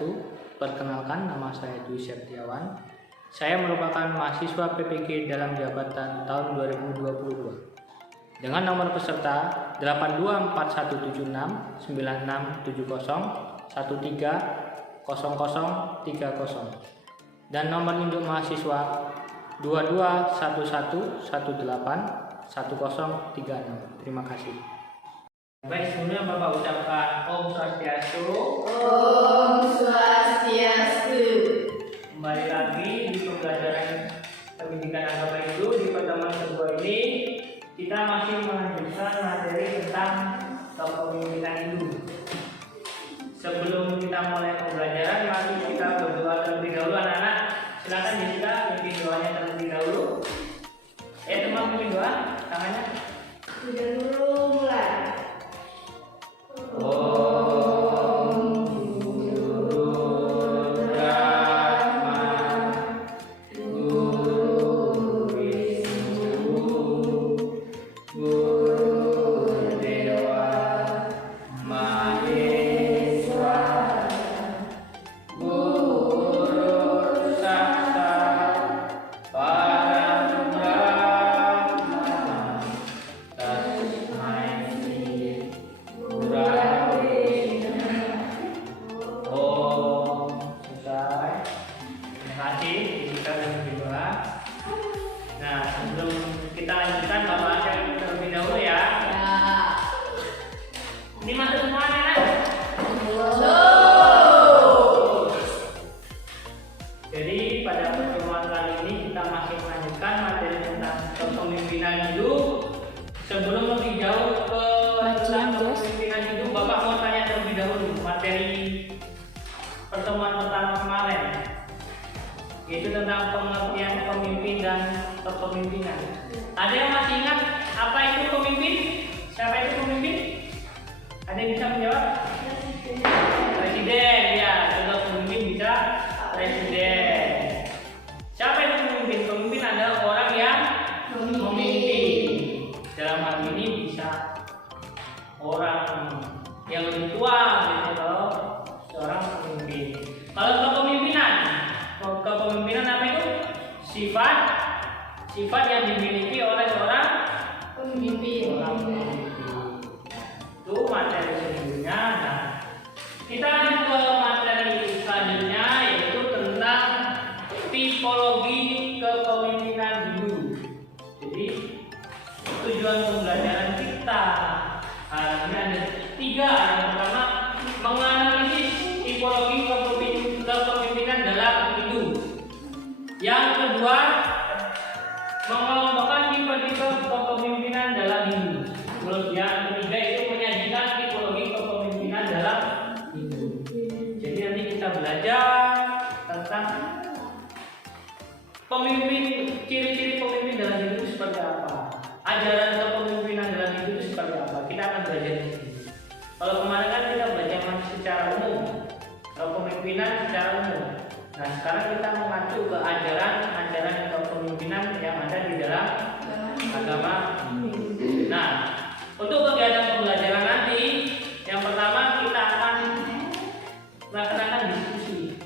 Swastiastu. Perkenalkan, nama saya Dwi Septiawan. Saya merupakan mahasiswa PPG dalam jabatan tahun 2022. Dengan nomor peserta 8241769670130030 dan nomor induk mahasiswa 2211181036. Terima kasih. Baik, sebelumnya Bapak ucapkan Om Swastiastu. Om Swastiastu. Kembali lagi di pembelajaran pendidikan agama itu. Di pertemuan kedua ini kita masih melanjutkan materi tentang kepemimpinan Hindu. Sebelum kita mulai pembelajaran, mari kita berdoa terlebih dahulu. Anak-anak, silakan Jessica pimpin doanya terlebih dahulu. Teman pimpin doa, tangannya. Sudah dulu mulai. Nah, sebelum kita lanjutkan, Bapak akan terlebih dahulu ya. Ini masuk semua anak. Jadi pada pertemuan kali ini kita masih melanjutkan materi tentang kepemimpinan hidup. Sebelum lebih jauh ke tentang kepemimpinan hidup, Bapak mau tanya terlebih dahulu materi pertemuan pertama kemarin, yaitu tentang pengertian pemimpin dan kepemimpinan. Ada yang masih ingat apa itu pemimpin? Siapa itu pemimpin? Ada yang bisa menjawab? Presiden, ya. Contoh pemimpin bisa presiden. Siapa itu pemimpin? Pemimpin adalah orang yang memimpin. Dalam hal ini bisa orang yang lebih tua, gitu, kalau seorang pemimpin. Kalau kepemimpinan apa itu? Sifat yang dimiliki oleh seorang pemimpin. Itu materi sebelumnya. Nah, kita lanjut ke materi selanjutnya, yaitu tentang tipologi kepemimpinan hidup. Jadi tujuan pembelajaran kita hari ini ada 3. Yang pertama, menganalisis tipologi kepemimpinan dalam hidup. Yang kedua, mengelompokkan tipe-tipe kepemimpinan dalam hidup. Terus yang ketiga itu menyajikan tipologi kepemimpinan dalam hidup. Jadi nanti kita belajar tentang pemimpin, ciri-ciri pemimpin dalam hidup itu seperti apa, ajaran kepemimpinan dalam hidup itu seperti apa. Kita akan belajar di sini. Kalau kemarin kan kita belajar secara umum, kepemimpinan secara umum. Nah, sekarang kita mengacu ke ajaran kepemimpinan yang ada di dalam agama. Nah, untuk kegiatan pembelajaran nanti, yang pertama kita akan melaksanakan diskusi.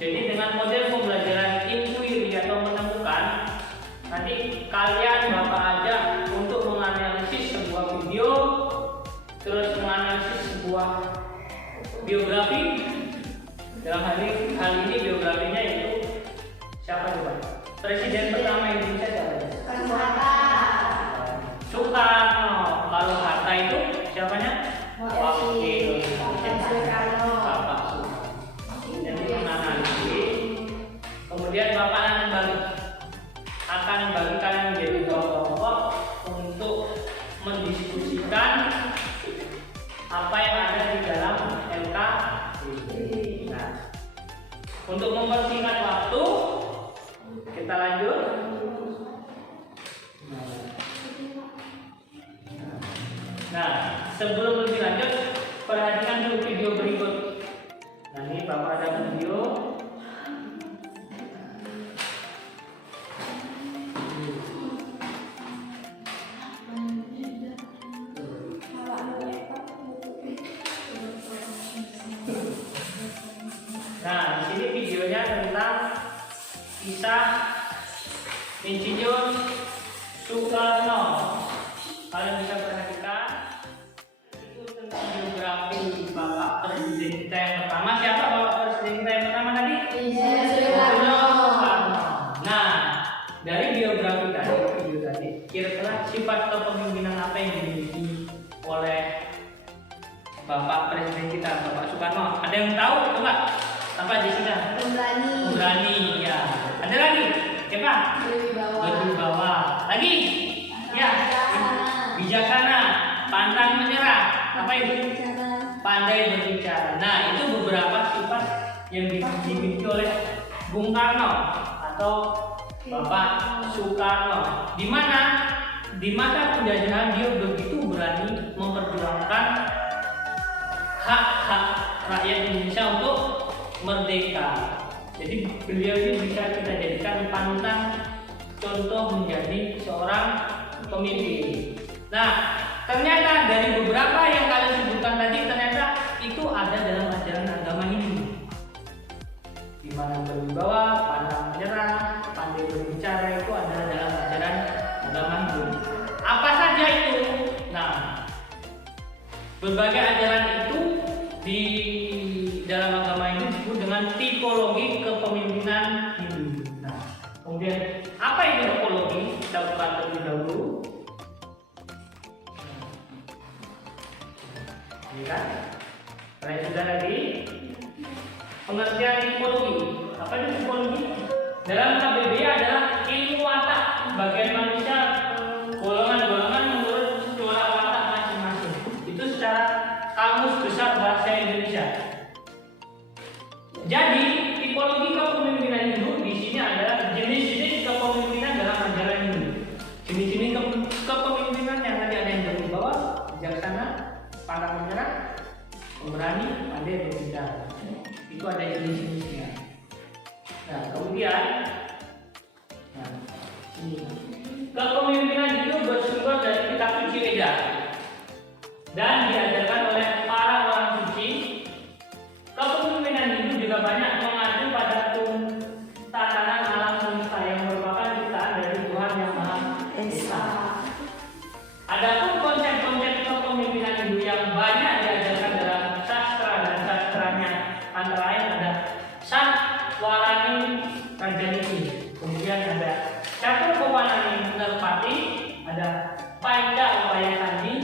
Jadi dengan model pembelajaran intuisi atau menemukan, nanti kalian Bapak ajak untuk menganalisis sebuah video, terus menganalisis sebuah biografi. Dalam hal ini biografinya itu siapa coba? Presiden pertama Indonesia siapa? Soekarno. Kalau Hatta itu siapanya? Wakil Soekarno. Bapak Soekarno. Jadi menganalisis. Kemudian Bapak akan bagi kalian menjadi kelompok untuk mendiskusikan apa yang ada di dalam LKPD. Nah, untuk mempersingkat waktu, kita lanjut. Nah, sebelum lebih lanjut, perhatikan dulu video berikut. Nah, ini Bapak ada video. Nah, di sini videonya tentang kisah Insinyur Soekarno. Kalian bisa perhatikan itu tentang biografi Bapak Presiden kita yang pertama. Siapa Bapak Presiden kita yang pertama tadi? Soekarno. Nah, dari biografi tadi, video tadi, kira-kira sifat kepemimpinan apa yang dimiliki oleh Bapak Presiden kita, Bapak Soekarno? Ada yang tahu? Coba apa di sini? Pemberani, ya. Ada lagi? Siapa? Berwibawa. Lagi? Ya. Bijaksana. Pantang menyerah. Apa itu? Pandai berbicara. Nah, itu beberapa sifat yang dimiliki oleh Bung Karno atau Bapak Soekarno. Di masa penjajahan dia begitu berani memperjuangkan hak-hak rakyat Indonesia untuk merdeka. Jadi beliau ini bisa kita jadikan panutan contoh menjadi seorang pemimpin. Nah, ternyata dari beberapa yang kalian sebutkan tadi, ternyata itu ada dalam ajaran agama Hindu. Di mana berwibawa, pantang menyerah, pandai berbicara itu adalah dalam ajaran agama Hindu. Apa saja itu? Nah, berbagai ajaran itu di dalam agama ini disebut dengan tipologi kepemimpinan Hindu. Nah, kemudian apa itu tipologi? Kita buka terlebih dahulu. Ini kan? Kalian sudah lagi pengertian tipologi. Apa itu tipologi? Dalam KBBI adalah ilmu watak bagian manusia, golongan-golongan menurut corak watak masing-masing. Itu secara kamus besar bahasa Indonesia. Jadi tipologi kepemimpinan Hindu di sini adalah jenis-jenis kepemimpinan dalam ajaran Hindu. Jenis-jenis kepemimpinan yang tadi ada yang berwibawa, bijaksana, pantang menyerah, pemberani, pandai berbicara. Itu ada jenis-jenisnya. Nah, kemudian, ini kepemimpinan Hindu bersumber dari kitab suci Veda dan diajarkan oleh para orang suci. Kepemimpinan Hindu juga banyak mengacu pada tatanan alam semesta yang merupakan ciptaan dari Tuhan Yang Maha Esa. Adapun konsep-konsep kepemimpinan Hindu yang banyak diajarkan dalam sastra dan sastranya antara lain ada Satwarani Rajaniti, kemudian ada Catur Kopanani Nerpati, ada Panca Upaya Sandi,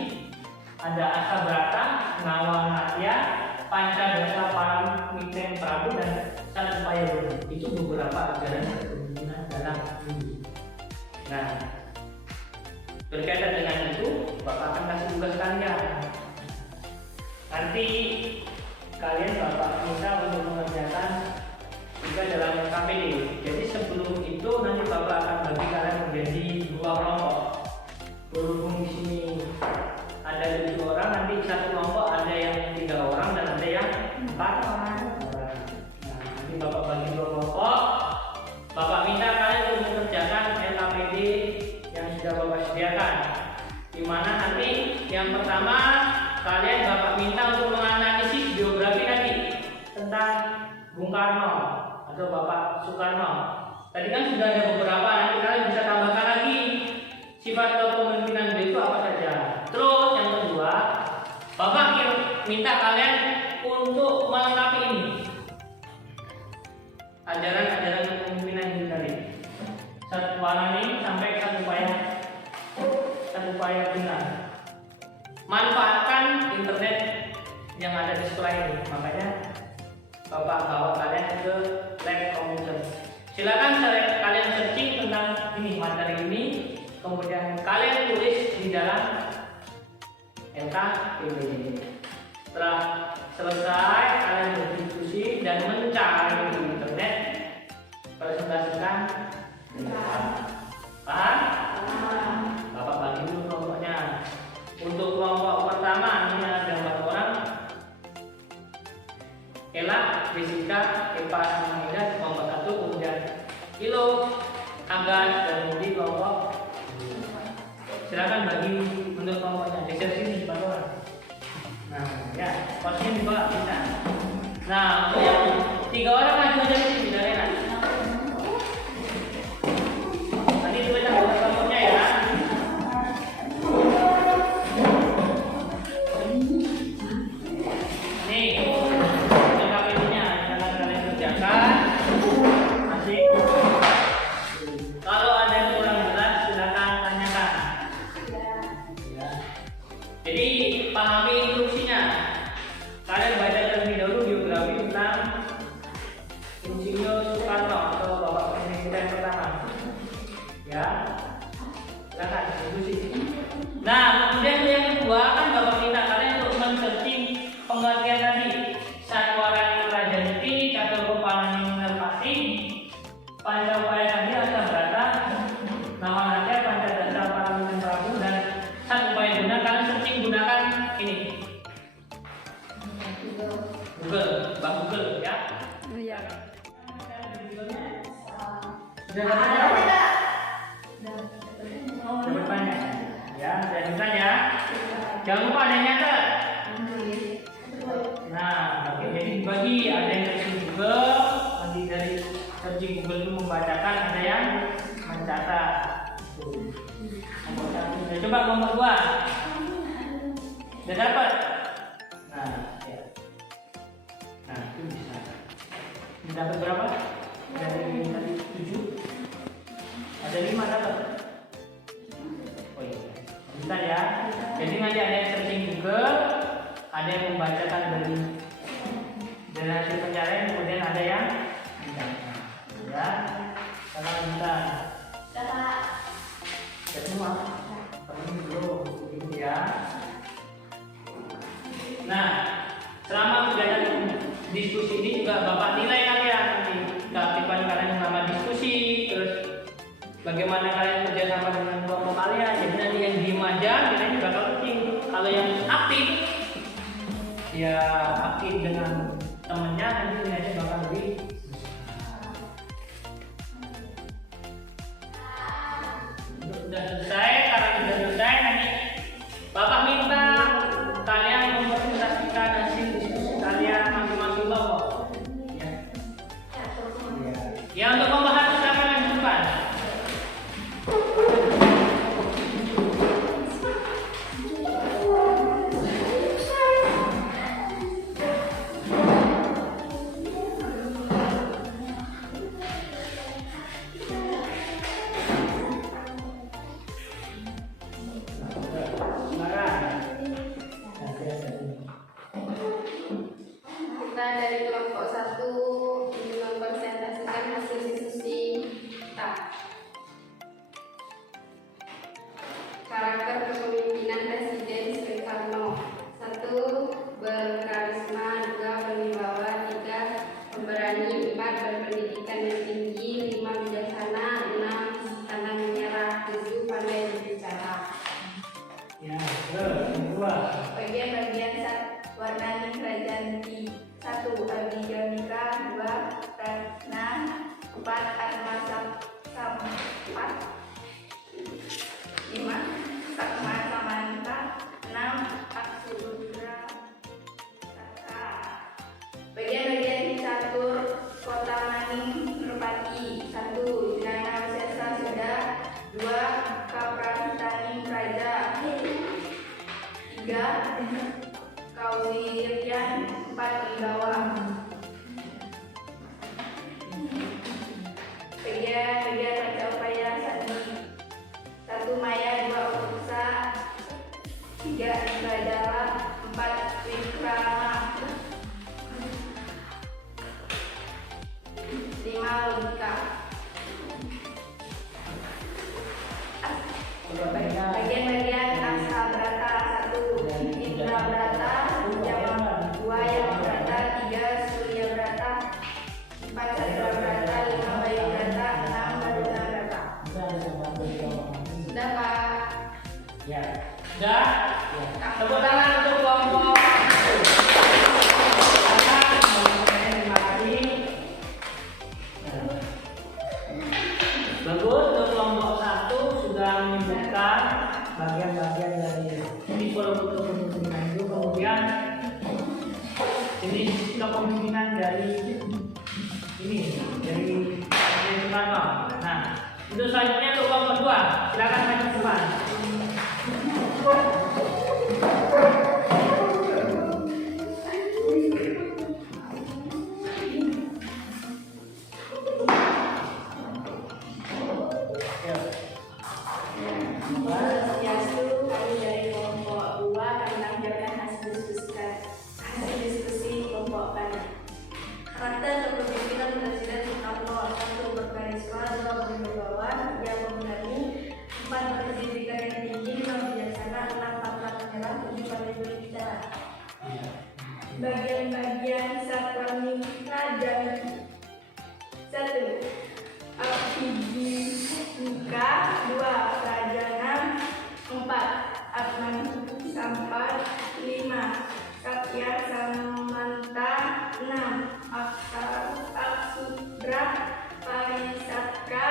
ada Asabrata, Nawanatya, Panca Dasa Paramiten Prabu, dan Satupaya Budi. Itu beberapa ajaran kepemimpinan dalam Hindu. Nah, berkaitan dengan itu, Bapak akan kasih tugas kalian. Nanti kalian Bapak minta untuk mengerjakan juga dalam KPD. Jadi sebelum itu nanti Bapak akan bagi kalian menjadi 2 kelompok. Berhubung di sini ada 7 orang, nanti satu kelompok ada yang 3 orang dan ada yang 4 orang. Nah, nanti Bapak bagi 2 kelompok. Bapak minta kalian untuk mengerjakan LKPD yang sudah Bapak sediakan. Di mana nanti yang pertama kalian Bapak minta untuk menganalisis biografi tadi tentang Bung Karno atau Bapak Soekarno. Tadi kan sudah ada beberapa, nanti kalian bisa tambahkan lagi sifat kepemimpinan beliau itu apa saja. Terus yang kedua, Bapak minta kalian untuk melengkapi ini ajaran-ajaran kepemimpinan ini tadi. Satwarani sampai Satupaya benar. Manfaatkan internet yang ada di sekolah ini. Makanya Bapak bawa kalian ke lab komputer. Silakan kalian searching tentang ini materi ini, kemudian kalian tulis di dalam LKPD. Setelah selesai, kalian berdiskusi dan mencari di internet, presentasikan. Paham? Bapak bagi dulu kelompoknya. Untuk kelompok pertama ini ada 4 orang. Ella, Jessica, Eva, sama Ida di kelompok 1, kemudian Ilo, Agas, dan Mudi kelompok. Silakan bagi untuk kelompoknya. Geser sini 4 orang. Nah, ya, porsinya juga bisa. Nah, untuk yang 3 orang Susilo Soekarno atau Bapak Presiden kita yang pertama. Ya, silakan diskusi. Nah, kemudian yang kedua kan Bapak minta kalian untuk men-searching pengertian tadi. Satwaraning Rajaniti, Catur Kepalaning Nerpati, Pancawaya tadi ada berata, nama raja Pancadasa Paramitan Prabu dan satu upaya guna kalian searching gunakan ini. Google, Bang Google ya. Iya. Sudah dapat berapa? Dapat banyak. Ya, dan ya. Jangan lupa ada yang nyata. Nah, oke, jadi dibagi, ada yang searching Google, nanti dari searching Google itu membacakan, ada yang mencatat. Nomor satu. Nah, coba nomor 2. Sudah dapat? Nah, ya. Nah, itu bisa. Sudah dapat berapa? Dari tadi 7. Ada 5 dapat. Oh iya. Bentar ya. Jadi nanti ada yang searching Google, ada yang membacakan dari hasil pencarian, kemudian ada yang mencatat. Ya. Salah bentar. Ya semua. Temen dulu gitu ya. Nah, selama kegiatan diskusi ini juga Bapak nilai kalian nanti keaktifan kalian selama diskusi, terus bagaimana kalian kerjasama dengan kelompok kalian. Jadi nanti yang diem aja kita juga penting. Kalau yang aktif ya aktif dengan temennya, nanti nilainya bakal lebih. Sudah selesai, karena sudah selesai nanti Bapak minta kalian mempresentasikan hasil diskusi kalian masing-masing kelompok. Ya. Ya, untuk membahas silakan lanjutkan. Kita dari kelompok 1 ingin mempresentasikan hasil diskusi kita. Karakter kepemimpinan Presiden Soekarno. 1. Berkarisma. 2. Berwibawa. 3. Pemberani. 4. Berpendidikan yang tinggi. 5. Bijaksana. 6. Tangan menyerah. 7. Pandai berbicara. Ya, terus yang kedua. Bagian-bagian Satwaraning Rajaniti. 1. Abhidhamika. 2. Ratna. 4. Atma Sampat. 5. Sakma Samanta. 6. Aksudra Saka. Bagian-bagian Catur Kepalaning Nerpati. 1. Jnana Wisesa Seda. 2. Kaprasitaning Praja. 3. Kausiryan. 4. Wibawa. Bagian Pancawaya Sandi. 1. Maya. 2. Utsa. 3. Indrajala. 4. Wikrama. 5. Logika. Bagian-bagian Asabrata. 1. Indrabrata. 2. Yamabrata. 3. Suryabrata. 4. Satrabrata. 5. Bayubrata. 6. Barunabrata. Sudah Pak? Ya. Sudah? Tepuk tangan untuk kelompok. Terima kasih. Bagus, untuk kelompok 1 sudah menyebutkan bagian-bagian dari tipe kepemimpinan itu, kemudian jenis kepemimpinan dari ini, dari Soekarno. Nah, untuk selanjutnya untuk kelompok 2, silakan maju ke depan. Swastiastu, kami dari kelompok 2 akan menampilkan hasil diskusi kelompok kami. Karakter kepemimpinan Presiden matematika. 2. Pelajaran. 4. Atman Sampan. 5. Satya Samanta. 6. Aksudra Parisatka.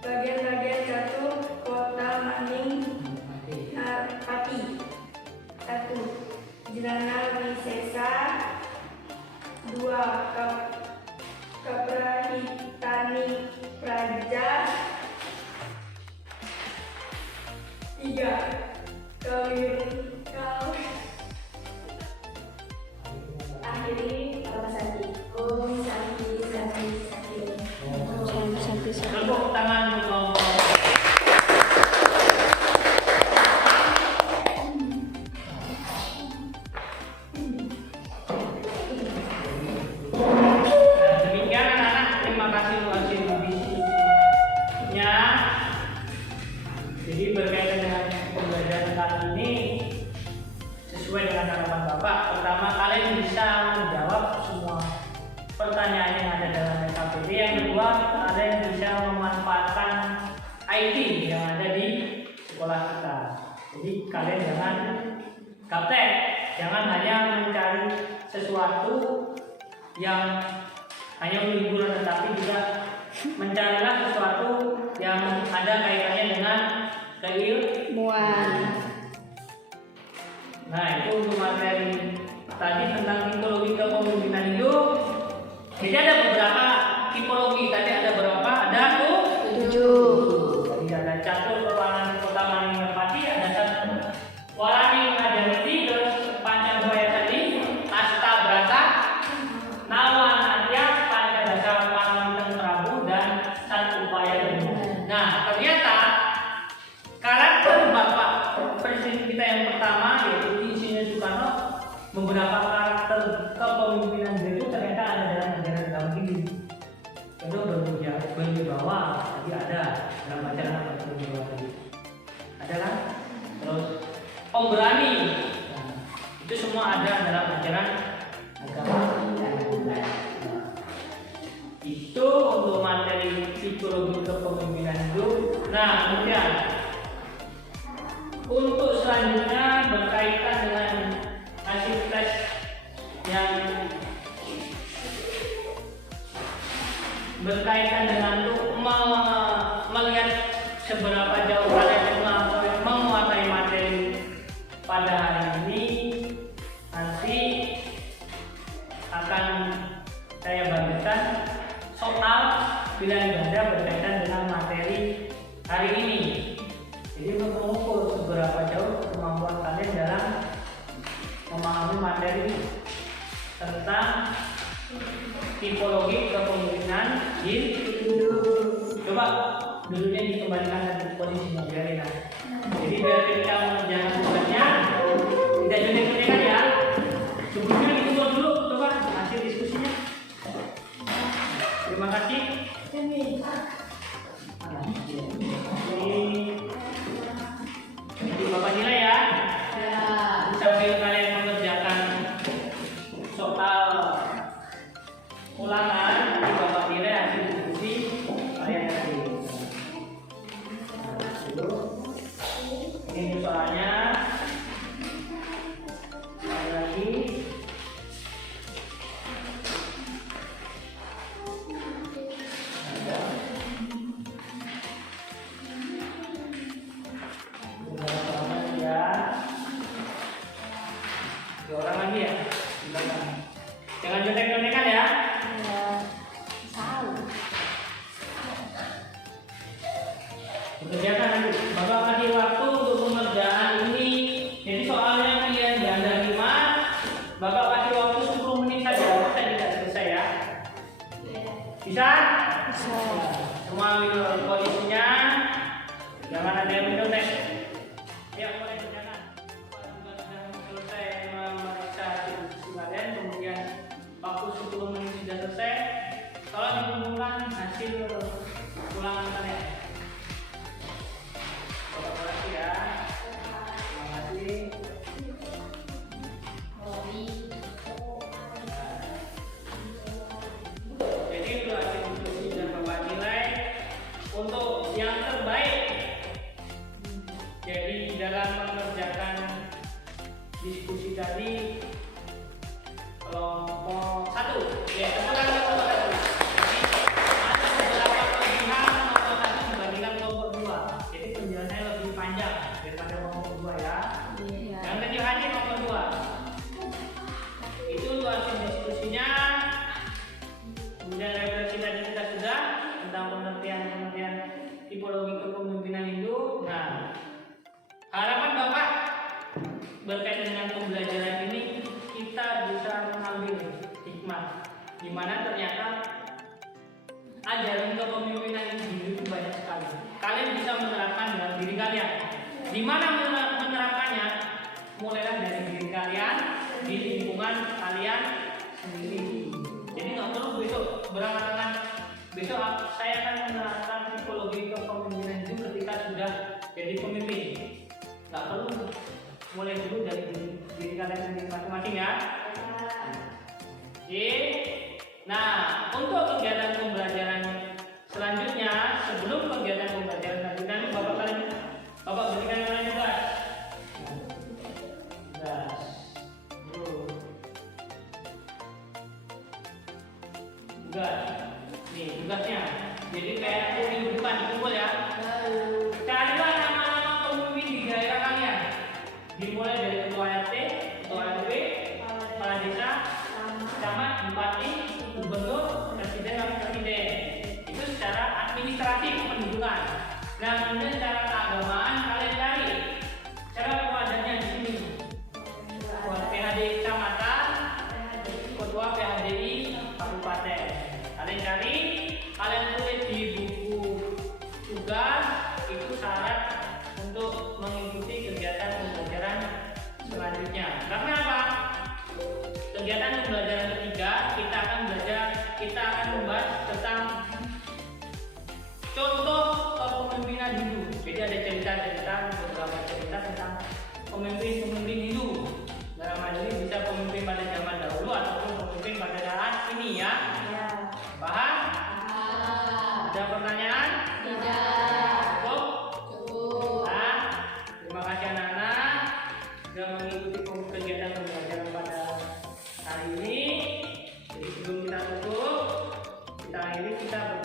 Bagian-bagian 1. Kota Maning Narpati. 1. Jnana Wisesa. 2. Kaprahitani Praja. 3. Akhiri Sarasati. Om Santi Santi Santi. Om Santi Santi. Tepuk tangan untuk kelompok. Demikian anak-anak, terima kasih untuk hasil diskusinya. Jadi berkaitan dengan pembelajaran kali ini sesuai dengan harapan Bapak. Pertama, kalian bisa menjawab semua pertanyaan yang ada dalam SKPD. Yang kedua, kalian bisa memanfaatkan IT yang ada di sekolah kita. Jadi kalian jangan gaptek, jangan hanya mencari sesuatu yang hanya hiburan, tetapi juga mencarilah sesuatu yang ada kaitannya dengan keilmuan. Nah, itu untuk materi tadi tentang tipologi kepemimpinan hidup. Jadi ada beberapa tipologi. Tadi ada berapa? Ada 7. Jadi ada catur peruangan kota Maning Merpati, ada Warani Ngajaniti, terus Pancabaya tadi, Asta Brata, Nawa Nadia, Pancadasa Pananteng Prabu, dan Satu Upaya. Nah, ternyata karakter Bapak Presiden kita yang pertama, yaitu Insinyur Soekarno, beberapa karakter kepemimpinan beliau itu ternyata ada dalam ajaran agama Hindu. Itu berwibawa, tadi ada dalam ajaran apa berwibawa tadi. Ada kan? Terus pemberani, nah, itu semua ada dalam ajaran agama. Itu untuk materi psikologi kepemimpinan hidup. Nah, kemudian untuk selanjutnya berkaitan dengan hasil tes yang berkaitan dengan melihat seberapa jauh kalian menguasai materi pada hari ini. Nanti akan saya bagikan soal pilihan ganda berkaitan dengan materi hari ini. Jadi untuk mengukur seberapa jauh kemampuan kalian dalam memahami materi tentang tipologi kepemimpinan hidup. Coba duduknya dikembalikan ke posisinya biar enak. Jadi biar kita mengerjakan tugasnya tidak jutek-jutekan ya. Sebelumnya ditutup dulu, coba hasil diskusinya. Terima kasih. Jadi Bapak nilai ya. Sambil kalian mengerjakan soal ulangan, nanti Bapak nilai hasil diskusi kalian nanti. Ini soalnya. Sekali lagi. Dua orang lagi ya, jangan jutek-jutekan ya. Kerjakan nanti. Bapak kasih waktu untuk pengerjaan ini. Jadi soalnya kalian ganda 5, Bapak kasih waktu 10 menit saja. Bisa tidak selesai ya? Bisa? Bisa. Semua ambil posisinya. Jangan ada yang menjutek. Ya, boleh kerjakan. Selesai memeriksa diskusi kalian, kemudian waktu 10 menit sudah selesai. Tolong dikumpulkan hasil ulangan kalian. Terima kasih ya. Terima kasih. Jadi untuk hasil diskusi dan Bapak nilai Kemudian refleksi tadi kita sudah tentang pengertian tipologi kepemimpinan Hindu. Nah, harapan Bapak berkaitan dengan pembelajaran ini kita bisa mengambil hikmah, di mana ternyata ajaran kepemimpinan Hindu itu banyak sekali. Kalian bisa menerapkan dalam diri kalian. Di mana menerapkannya? Mulailah dari diri kalian, di lingkungan kalian sendiri. Jadi nggak perlu besok berangan-angan besok saya akan menerapkan psikologi kepemimpinan itu ketika sudah jadi pemimpin. Nggak perlu, mulai dulu dari diri kalian sendiri masing-masing ya. Oke. Nah, untuk kegiatan pembelajaran selanjutnya, sebelum kegiatan pembelajaran selanjutnya, Bapak berikan kalian tugas. Nih tugasnya. Jadi kayak minggu depan dikumpul ya. Carilah nama-nama pemimpin di daerah kalian. Dimulai dari ketua RT, ketua RW, kepala desa, camat, bupati, gubernur, presiden, wakil presiden. Itu secara administratif pendudukan. Nah, kemudian secara keagamaan kalian cari. Cara pemadatannya di sini. Ketua PHD kecamatan, ketua PHDI kabupaten. Kalian cari, kalian tulis di buku tugas itu syarat untuk mengikuti kegiatan pembelajaran selanjutnya. Karena apa? Kegiatan pembelajaran ketiga kita akan membahas tentang contoh kepemimpinan Hindu. Jadi ada beberapa cerita tentang pemimpin Hindu. Dalam hal ini bisa pemimpin pada zaman dahulu ataupun pemimpin pada saat ini ya. Paham? Ada pertanyaan? Tidak. Cukup? Nah, terima kasih anak-anak sudah mengikuti kegiatan pembelajaran pada hari ini. Jadi sebelum kita tutup, kita akhiri kita